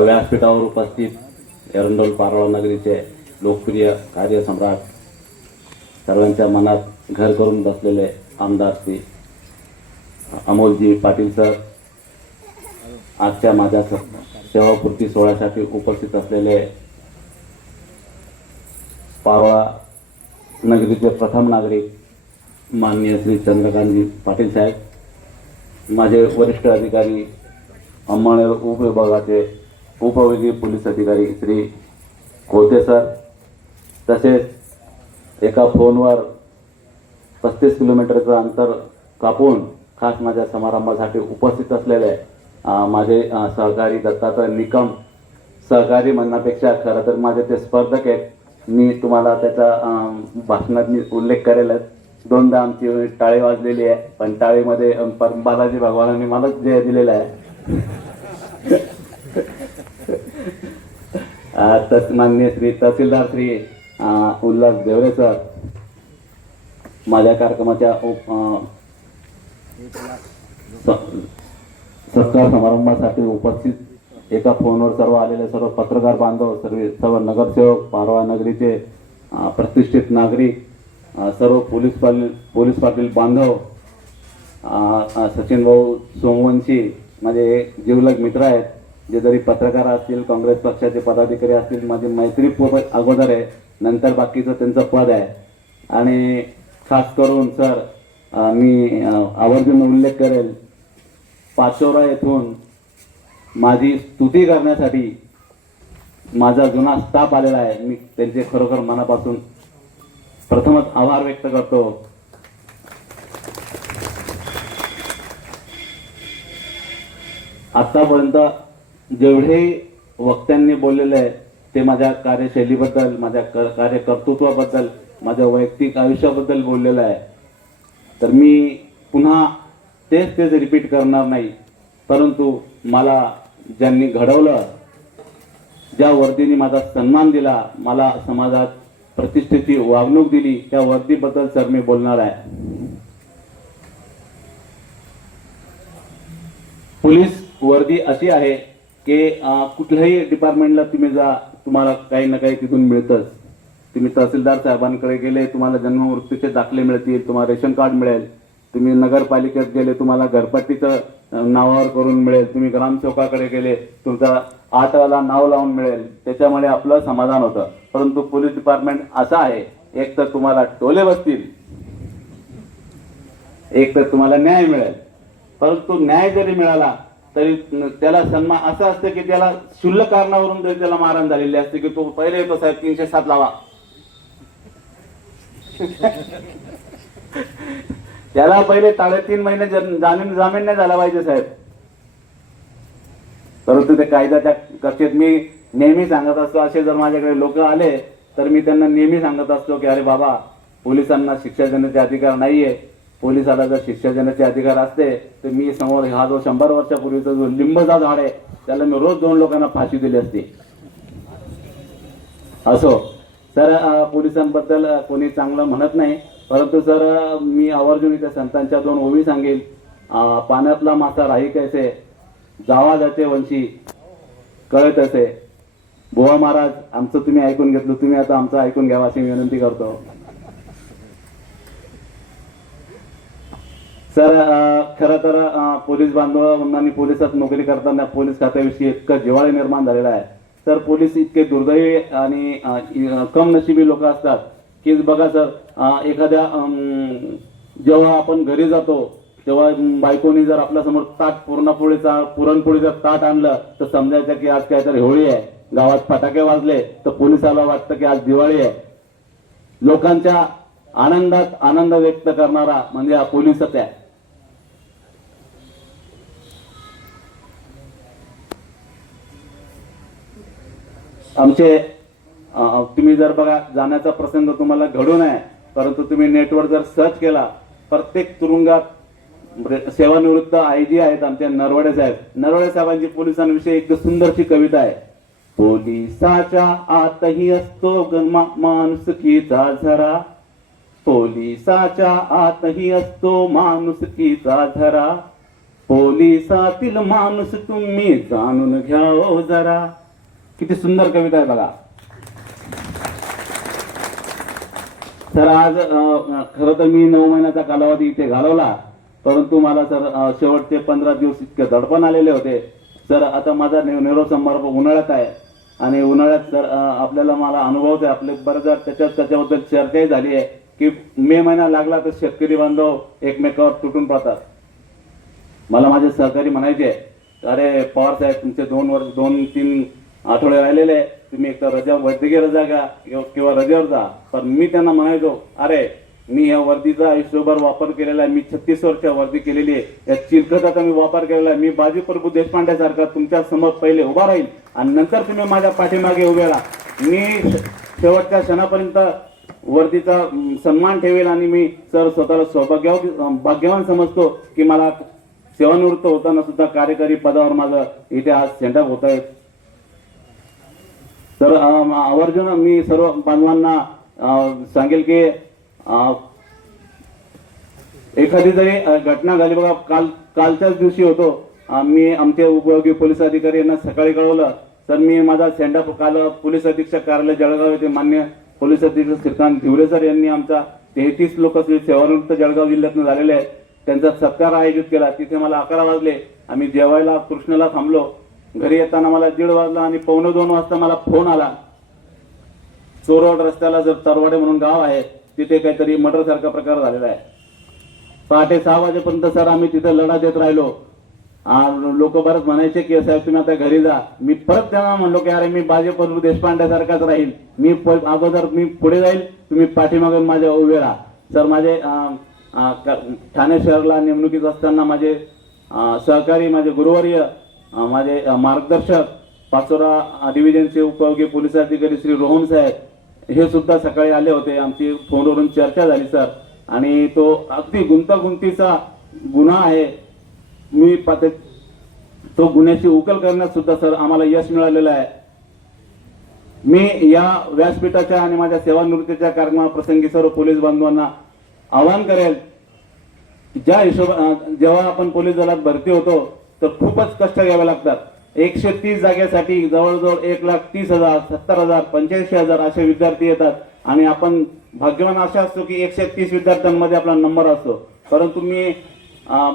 व्यासपीठावर उपस्थित एरंडोल पारोळा नगरीचे लोकप्रिय कार्यसम्राट, सर्वांच्या मनात घर करून बसलेले आमदार श्री अमोलजी पाटील सर, आजच्या माझ्या सेवापूर्ती सोहळ्यासाठी उपस्थित असलेले पारोळा नगरीचे प्रथम नागरिक माननीय श्री चंद्रकांतजी पाटील साहेब, माझे वरिष्ठ अधिकारी अंमळनेर उपविभागाचे उपविभागीय पोलीस अधिकारी श्री खोते सर, तसेच एका फोनवर 35 किलोमीटरचं अंतर कापून खास माझ्या समारंभासाठी उपस्थित असलेले माझे सहकारी दत्तात्रय निकम, सहकारी म्हणण्यापेक्षा खरं तर माझे ते स्पर्धक आहेत. मी तुम्हाला त्याचा भाषणात मी उल्लेख करेलच. दोनदा आमची टाळी वाजलेली आहे, पण टाळीमध्ये बालाजी भगवानांनी मलाच जय दिलेलं आहे. माननीय श्री तहसीलदार श्री उल्हास देवरे सर, माझ्या कार्यक्रमाच्या सत्कार समारंभासाठी उपस्थित एका फोनवर सर्व आलेले सर्व पत्रकार बांधव, सर्व नगरसेवक, पारोळा नगरीचे प्रतिष्ठित नागरिक, सर्व पोलीस पाटील बांधव, सचिन भाऊ सोमवंशी माझे जीवलग मित्र आहेत, जे जरी पत्रकार असतील, काँग्रेस पक्षाचे पदाधिकारी असतील, माझे मैत्री अगोदर आहे, नंतर बाकीचं त्यांचं पद आहे. आणि खास करून सर मी आवर्जून उल्लेख करेल, पाचोरा येथून माझी स्तुती करण्यासाठी माझा जुना स्टाफ आलेला आहे. मी त्यांचे खरोखर मनापासून प्रथमच आभार व्यक्त करतो. आतापर्यंत जेवढे वक्त्यांनी बोललेले आहे ते माझ्या कार्यशैलीबद्दल, माझ्या कार्यकर्तृत्वाबद्दल, माझ्या वैयक्तिक आयुष्याबद्दल बोललेलं आहे. तर मी पुन्हा तेच रिपीट करणार नाही. परंतु मला ज्यांनी घडवलं, ज्या वर्दीने माझा सन्मान दिला, मला समाजात प्रतिष्ठेची वागणूक दिली, त्या वर्दीबद्दल सर मी बोलणार आहे. पोलीस वर्दी अशी आहे की कुठल्याही डिपार्टमेंटला तुम्ही जा, तुम्हाला काही ना काही तिथून मिळतंच. तुम्ही तहसीलदार साहेबांकडे गेले, तुम्हाला जन्म मृत्यूचे दाखले मिळतील, तुम्हाला रेशन कार्ड मिळेल. तुम्ही नगरपालिकेत गेले, तुम्हाला घरपट्टीचं नावावर करून मिळेल. तुम्ही ग्रामसेवकाकडे गेले, तुमचा 8 वाला नाव लावून मिळेल. त्याच्यामुळे आपलं समाधान होतं. परंतु पोलीस डिपार्टमेंट असं आहे, एक तर तुम्हाला टोले बसतील, एक तर तुम्हाला न्याय मिळेल. परंतु न्याय जरी मिळाला तरी त्याला सन्मान असं असतं की त्याला क्षुल्लक कारणावरून जरी त्याला मारहाण झालेली असते की तो पहिले येतो, साहेब 307 लावा. त्याला पहिले 3.5 महिने जामीन नाही झाला पाहिजे साहेब. परंतु ते कायद्याच्या कक्षेत मी नेहमी सांगत असतो. असे जर माझ्याकडे लोक आले तर मी त्यांना नेहमी सांगत असतो की अरे बाबा, पोलिसांना शिक्षा देण्याचे अधिकार नाहीये. पोलिसाला जर शिक्षा देण्याचे अधिकार असते तर मी समोर हा जो 100 वर्षापूर्वीचा जो लिंबाचा झाड आहे त्याला मी रोज 2 लोकांना फाशी दिली असती. असो सर, पोलिसांबद्दल कोणी चांगलं म्हणत नाही, परंतु सर मी आवर्जून त्या संतांच्या 2 ओवी सांगेल. पाण्यातला मासा राही कैसे, जावा जाते वंशी कळत असे. बुवा महाराज, आमचं तुम्ही ऐकून घेतलं, तुम्ही आता आमचं ऐकून घ्यावं अशी विनंती करतो. सर खरं तर पोलीस बांधवांनी पोलिसात नोकरी करताना पोलीस खात्याविषयी इतकं जिव्हाळा निर्माण झालेला आहे. तर पोलीस इतके दुर्दैवी आणि कमनशिबी लोक असतात की बघा सर, एखाद्या जेव्हा आपण घरी जातो तेव्हा बायकोनी जर आपल्या समोर पुरणपोळीचा ताट आणलं तर समजायचं की आज काहीतरी होळी आहे. गावात फटाके वाजले तर पोलिसाला वाटतं की आज दिवाळी आहे. लोकांच्या आनंदात आनंद व्यक्त करणारा म्हणजे हा पोलीसच आहे. आमचे तुम्ही जर बघा, जाण्याचा प्रसंग तुम्हाला घडून आहे, परंतु तुम्ही नेटवर जर सर्च केला, प्रत्येक तुरुंगात सेवानिवृत्त आयजी आहेत आमच्या नरवडे साहेब. नरवडे साहेबांची पोलिसांविषयी एक सुंदरशी कविता आहे. पोलिसाच्या आतही असतो माणुसकीचा झरा, पोलिसाच्या आतही असतो माणुसकीचा झरा, पोलिसातील माणूस तुम्ही जाणून घ्या ओ जरा. किती सुंदर कविता आहे बघा. सर आज खरं तर मी 9 महिन्याचा कालावधी इथे घालवला, परंतु मला सर शेवटचे 15 दिवस इतके दडपण आलेले होते. सर आता माझा निरोप समारंभ उन्हाळ्यात आहे आणि उन्हाळ्यात सर आपल्याला मला अनुभवच आहे. आपले बरेच त्याच्याबद्दल चर्चाही झाली आहे की मे महिना लागला तर शेतकरी बांधव एकमेकावर तुटून पडतात. मला माझे सहकारी म्हणायचे, अरे पवार साहेब तुमचे 2-3 आठवडे राहिलेले आहे, तुम्ही एक तर रजा वैद्यकीय रजा घ्या किंवा रजेवर जा. पण मी त्यांना म्हणायचो, अरे मी या वर्दीचा आयुष्यभर वापर केलेला आहे. मी 36 वर्ष वर्दी केलेली आहे. या चिरखताचा मी वापर केलेला आहे. मी बाजी प्रभू देशपांडे सारखा तुमच्या समोर पहिले उभा राहील आणि नंतर तुम्ही माझ्या पाठीमागे उभे राहा. मी शेवटच्या क्षणापर्यंत वर्दीचा सन्मान ठेवेल आणि मी सर स्वतःला भाग्यवान समजतो की मला सेवानिवृत्त होताना सुद्धा कार्यकारी पदावर माझं इथे आज सेंटअप होत आहे. तर आवर्जून मी सर्व बांधवांना सांगेल की एखादी जरी घटना झाली, बघा कालच्याच दिवशी होतो मी आमचे उपयोगी पोलीस अधिकारी यांना सकाळी कळवलं, सर मी माझा सेंटअप काल पोलीस अधीक्षक कार्यालय जळगाव येथे मान्य पोलीस अधीक्षक श्रीकांत धिवरे सर यांनी आमचा 33 लोक सेवानिवृत्त जळगाव जिल्ह्यातून झालेले आहेत त्यांचा सत्कार आयोजित केला. तिथे मला 11 वाजले. आम्ही जेवायला कृष्णाला थांबलो. घरी येताना मला 1:30 वाजला आणि 1:45 वाजता मला फोन आला, चोरवड रस्त्याला जर तरवाडे म्हणून गाव आहे तिथे काहीतरी मर्डर सारखा प्रकार झालेला आहे. पहाटे 6 वाजेपर्यंत सर आम्ही तिथे लढा देत राहिलो. लोक बरंच म्हणायचे की साहेब तुम्ही आता घरी जा. मी परत त्यांना म्हणलो की अरे मी बाजी प्रभू देशपांडे सारखाच राहील. मी अगोदर मी पुढे जाईल, तुम्ही पाठीमागे माझ्या उभे राहा. सर माझे ठाणे शहराला नेमणुकीत असताना माझे सहकारी, माझे गुरुवर्य, माझे मार्गदर्शक पाचोरा डिव्हिजनचे उपयोगी पोलीस अधिकारी श्री रोहन साहेब हे सुद्धा सकाळी आले होते. आमची फोनवरून चर्चा झाली सर आणि तो अगदी गुंतागुंतीचा गुन्हा आहे. मी पाहते तो गुन्ह्याची उकल करण्यात सुद्धा सर आम्हाला यश मिळालेलं आहे. मी या व्यासपीठाच्या आणि माझ्या सेवानिवृत्तीच्या कार्यक्रमाप्रसंगी सर्व पोलीस बांधवांना आवाहन करेल, ज्या जेव्हा आपण पोलीस दलात भरती होतो तर खूपच कष्ट घ्यावे लागतात. 130 जागेसाठी जवळजवळ 1,30,000, 70,000, 85,000 असे विद्यार्थी येतात आणि आपण भाग्यवान असे असतो की 130 विद्यार्थ्यांमध्ये आपला नंबर असतो. परंतु मी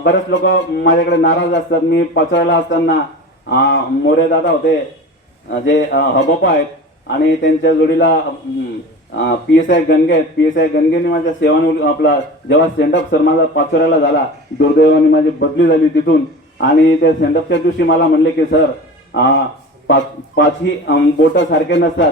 बरेच लोक माझ्याकडे नाराज असतात. मी पाचोळ्याला असताना मोरे दादा होते जे हबपा आहेत आणि त्यांच्या जोडीला PSI गणगे आहेत. PSI गणगेंनी माझ्या आपला जेव्हा सेंडअप सर माझा पाचोऱ्याला झाला, दुर्दैवाने माझी बदली झाली तिथून आणि त्या सेंडअपच्या दिवशी मला म्हणले की सर पाचही बोट सारखे नसतात,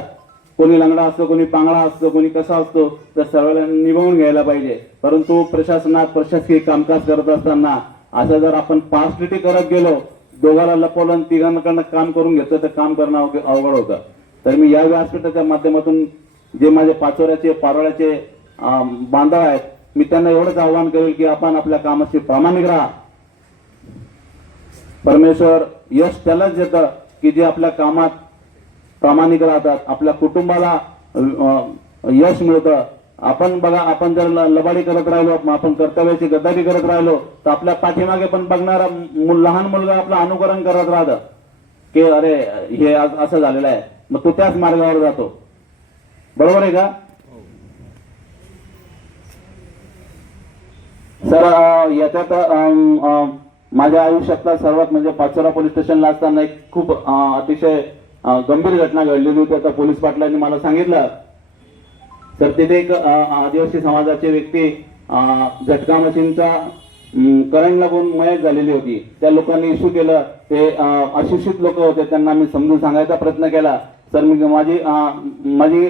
कोणी लंगडा असतो, कोणी पांगडा असतो, कोणी कसा असतो, तर सर्वांना निभावून घ्यायला पाहिजे. परंतु प्रशासनात प्रशासकीय कामकाज करत असताना असं जर आपण पार्शलिटी करत गेलो, दोघाला लपवलं आणि तिघांकडनं काम करून घेतलं तर काम करणं अवघड होतं. तर मी या व्यासपीठाच्या माध्यमातून जे माझे पाचोऱ्याचे पारोळ्याचे बांधव आहेत मी त्यांना एवढंच आवाहन करेल की आपण आपल्या कामाशी प्रामाणिक राहा. परमेश्वर यश त्यालाच देतं की जे आपल्या कामात प्रामाणिक राहतात. आपल्या कुटुंबाला यश मिळतं. आपण बघा, आपण जर लबाडी करत राहिलो, आपण कर्तव्याची गद्दारी करत राहिलो तर आपल्या पाठीमागे पण बघणारा लहान मुलगा आपलं अनुकरण करत राहतं की अरे हे असं झालेलं आहे, मग तो त्याच मार्गावर जातो. बरोबर आहे का सर? याच्यात माझ्या आयुष्यातला सर्वात म्हणजे पाचोरा पोलीस स्टेशनला असताना एक खूप अतिशय गंभीर घटना घडलेली होती. आता पोलीस पाटलांनी मला सांगितलं तर तिथे एक आदिवासी समाजाचे व्यक्ती झटका मशीनचा करंट लागून मयत झालेली होती. त्या लोकांनी इश्यू केलं. ते अशिक्षित लोक होते, त्यांना मी समजून सांगायचा प्रयत्न केला. सर मी माझी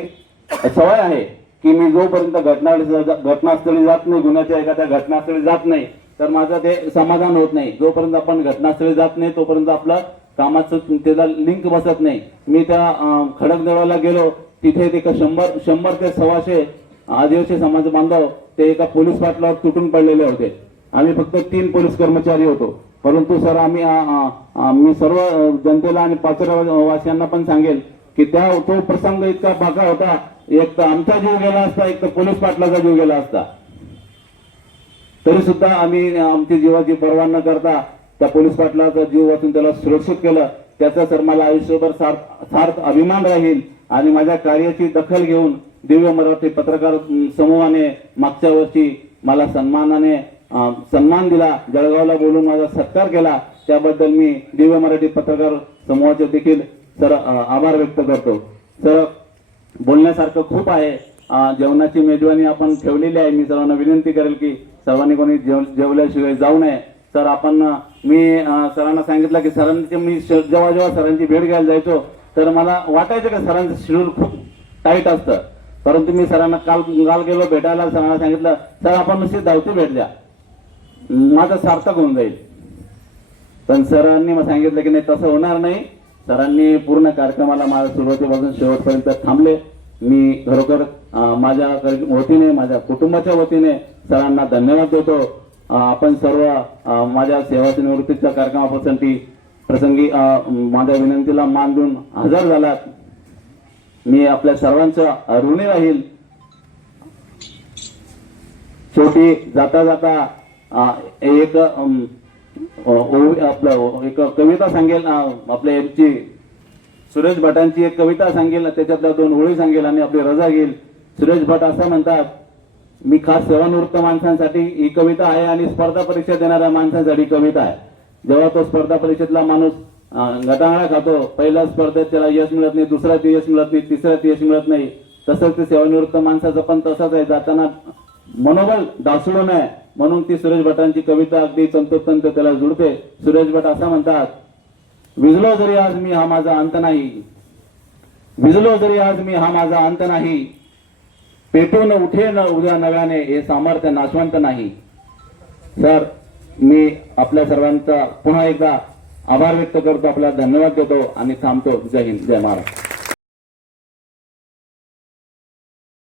सवय आहे की मी जोपर्यंत घटनास्थळी जात नाही, गुन्ह्याच्या एखाद्या घटनास्थळी जात नाही तर माझं ते समाधान होत नाही. जोपर्यंत आपण घटनास्थळी जात नाही तोपर्यंत आपलं कामाचं त्याला लिंक बसत नाही. मी त्या खडकदळाला गेलो, तिथे ते 100 ते 125 आदिवासी समाज बांधव ते एका पोलीस पाटलावर तुटून पडलेले होते. आम्ही फक्त 3 पोलीस कर्मचारी होतो. परंतु सर मी सर्व जनतेला आणि पाचोरा वासियांना पण सांगेल की तो प्रसंग इतका बाका होता, एक तर आमचा जीव गेला असता, एक तर पोलीस पाटलाचा जीव गेला असता. तरी सुद्धा आम्ही आमची जीवाची पर्वा न करता त्या पोलीस पाटलाचा जीव वाचून त्याला सुरक्षित केलं, त्याचा सर मला आयुष्यभर सार्थ अभिमान राहील. आणि माझ्या कार्याची दखल घेऊन दिव्य मराठी पत्रकार समूहाने मागच्या वर्षी मला सन्मान दिला, जळगावला बोलून माझा सत्कार केला. त्याबद्दल मी दिव्य मराठी पत्रकार समूहाचे देखील सर आभार व्यक्त करतो. सर बोलण्यासारखं खूप आहे. जेवणाची मेजवानी आपण ठेवलेली आहे. मी सर्वांना विनंती करेल की सर्वांनी कोणी जेवल्याशिवाय जाऊ नये. सर मी सरांना सांगितलं की मी जेव्हा सरांची भेट घ्यायला जायचो तर मला वाटायचं की सरांचं शेड्यूल खूप टाईट असतं, परंतु मी सरांना काल गेलो भेटायला. सरांना सांगितलं सर आपण नुसती धावती भेट द्या, माझं सार्थक होऊन जाईल. पण सरांनी मला सांगितलं की नाही तसं होणार नाही. सरांनी पूर्ण कार्यक्रमाला माझ्या सुरुवातीपासून शेवटपर्यंत थांबले. मी खरोखर माझ्या वतीने माझ्या कुटुंबाच्या वतीने सरांना धन्यवाद देतो. आपण सर्व माझ्या सेवा निवृत्तीच्या प्रसंगी माझ्या विनंतीला मान देऊन हजर झालात. मी आपल्या सर्वांचं ऋणी राहील. शेवटी जाता जाता एक कविता सांगेल. आपल्या यांची सुरेश भटांची एक कविता सांगेल, त्याच्यातल्या 2 ओळी सांगेल आणि आपली रजा घेईल. सुरेश भट असं म्हणतात, मी खास सेवानिवृत्त माणसांसाठी ही कविता आहे आणि स्पर्धा परीक्षा देणाऱ्या माणसांसाठी कविता आहे. जेव्हा तो स्पर्धा परीक्षेतला माणूस गटांगळा खातो, पहिल्या स्पर्धेत त्याला यश मिळत नाही, दुसऱ्यात यश मिळत नाही, तिसऱ्यात यश मिळत नाही, तसंच ते सेवानिवृत्त माणसाचं पण तसंच आहे. जाताना मनोबल ढासळू नये म्हणून ती सुरेश भटांची कविता अगदी तंतोतंत त्याला जुळते. सुरेश भट असं म्हणतात, विझलो जरी आज मी हा माझा अंत नाही, विझलो जरी आज मी हा माझा अंत नाही, पेटून उठेन उद्या नव्याने हे सामर्थ्य नाशवंत नाही. सर मी आपल्या सर्वांचा पुन्हा एकदा आभार व्यक्त करतो, आपल्याला धन्यवाद देतो आणि थांबतो. जय हिंद, जय महाराष्ट्र.